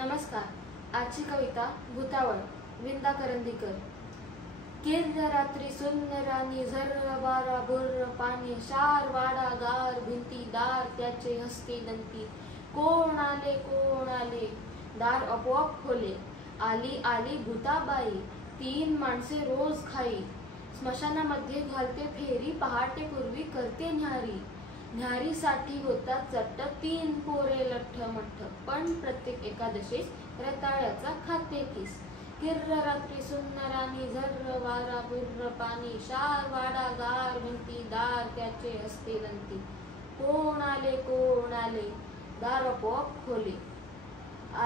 नमस्कार. आजची कविता भूतावळ विंदा करंदीकर. किर्र रात्री सुन्न राणी झर्र वारा बुर्र पाणी शार वाडा गार भिंती दार त्याचे हस्ते दंती. कोण आले दार आपोआप खोले. आली आली भूताबाई तीन माणसे रोज खाई. स्मशानामध्ये घालते फेरी पहाटे पूर्वी करते न्यारी. न्यारीसाठी होतात चट्ट तीन पोरे लठ्ठ-मठ्ठ पण प्रत्येक एकादशीस रताळ्याचा खाते किस. किर्र रात्री सुन्न राणी झर्र वारा बुर्र पाणी शार वाडा गार भिंती दार त्याचे हस्ते दंती. कोण आले दार आपोआप खोले.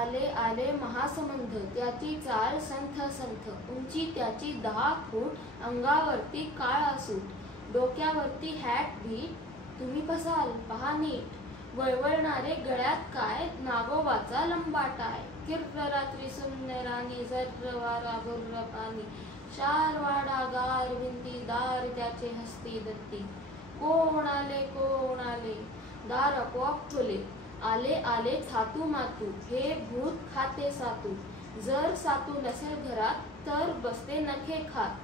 आले आले महासंबंध त्याची चाल संथ संथ उंची त्याची 10 फूट अंगावरती काळा सूट डोक्यावरती हॅट बीट तुम्ही बसाल पहा नीट. वळवळणारे गळ्यात काय नागोबाचा लंबाटाय. किर्र रात्री सुन्न राणी झर्र वारा बुर्र पाणी शार वाडा गार भिंती दार त्याचे हस्ते दंती. कोण आले दार आपोआप खोले. आले आले थातू मातू हे भूत खाते सातू. जर सातू नसेल घरात तर बसते नखे खात.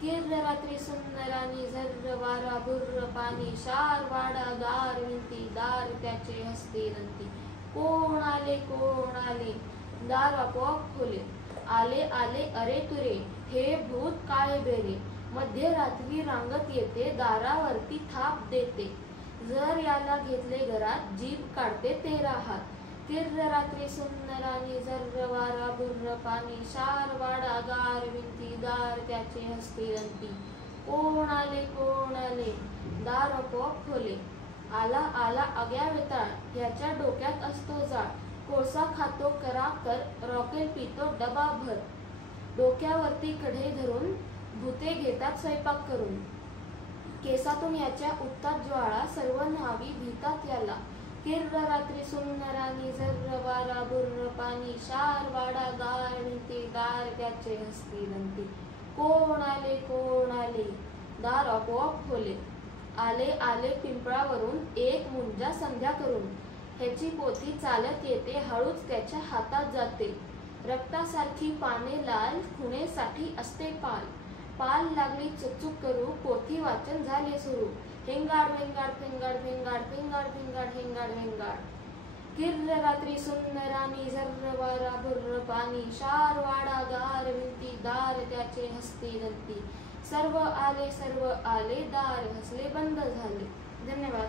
किर्र रात्री सुन्न राणी झर्र वारा बुर्र पाणी शार वाडा गार भिंती दार त्याचे हस्ते दंती. कोण आले दार आपोआप खोले. आले आले अरे तुरे हे भूत काळे बेरे मध्यरात्री रांगत येते दारावरती थाप देते. जर याला घेतले घरात जीभ काढते 13 हात. किर्र रात्री सुन्न राणी झर्र वारा बुर्र पाणी शार वाडा गार भिंती दार त्याचे हस्ते दंती. कोण आले दार आपोआप खोले. आला आला आग्या वेताळ ह्याच्या डोक्यात असतो जाळ. कोळसा खातो करा कर रॉकेल पितो डबा भर. डोक्यावरती कढई धरून भूते घेतात स्वयंपाक करून. केसातून याच्या उठतात ज्वाळा सर्व न्हावी भीतात याला. किर्र रात्री सुन्न राणी झर्र वारा बुर्र पाणी शार वाडा गार भिंती दार त्याचे हस्ते दंती. कोण आले दार आपोआप खोले. आले आले पिंपळावरून एक मुंजा संध्या करून. ह्याची पोथी चालत येते हळूच त्याच्या हातात जाते. रक्तासारखी पाने लाल खुणेसाठी असते पाल. पाल लागली चुकचुक करू पोथी वाचन झाले सुरू. हेंगाड वेंगाड फेंगाड फेंगाड फेंगाड फेंगाड हेंगाड वेंगाड. किर्र रात्री सुन्न राणी झर्र वारा बुर्र पाणी शार वाडा गार भिंती दार त्याचे हस्ते दंती. सर्व आले दार हसले बंद झाले. धन्यवाद.